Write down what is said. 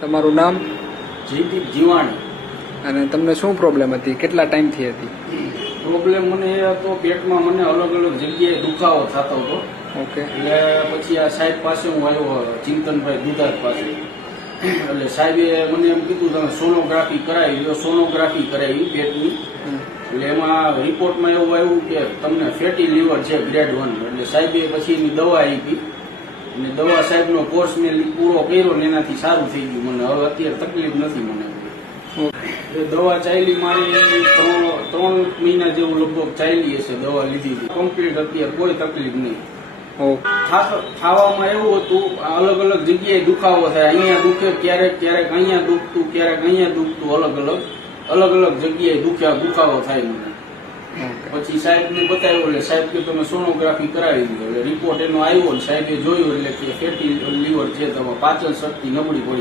તમારું નામ જયદીપ જીવાણી. અને તમને શું પ્રોબ્લેમ હતી, કેટલા ટાઈમથી હતી? પ્રોબ્લેમ મને એ હતો, પેટમાં મને અલગ અલગ જગ્યાએ દુખાવો થતો હતો. ઓકે. એટલે પછી આ સાહેબ પાસે હું આવ્યો, ચિંતનભાઈ દુધાત પાસે. એટલે સાહેબે મને એમ કીધું તમે સોનોગ્રાફી કરાવી લો. સોનોગ્રાફી કરાવી પેટની. એટલે એમાં રિપોર્ટમાં એવું આવ્યું કે તમને ફેટી લીવર છે ગ્રેડ 1. એટલે સાહેબે પછી એની દવા આપી અને દવા સાહેબનો કોર્સ મેં પૂરો કર્યો ને એનાથી સારું થઈ ગયું મને. હવે અત્યારે તકલીફ નથી મને. એ દવા ચાલી મારી 3 મહિના જેવું લગભગ ચાલી હશે દવા લીધી હતી. કમ્પ્લીટ અત્યારે કોઈ તકલીફ નહીં. ખાવામાં એવું હતું, અલગ અલગ જગ્યાએ દુખાવો થાય. અહીંયા દુખે, ક્યારેક ક્યારેક અહીંયા દુખતું, ક્યારેક અહીંયા દુખતું, અલગ અલગ જગ્યાએ દુખાવો થાય મને. પછી સાહેબને બતાવ્યો એટલે સાહેબ કે તમે સોનોગ્રાફી કરાવી દીધો. એટલે રિપોર્ટ એનો આવ્યો ને સાહેબે જોયું એટલે કે ફેટી લીવર છે, તમારે પાચન શક્તિ નબળી પડી.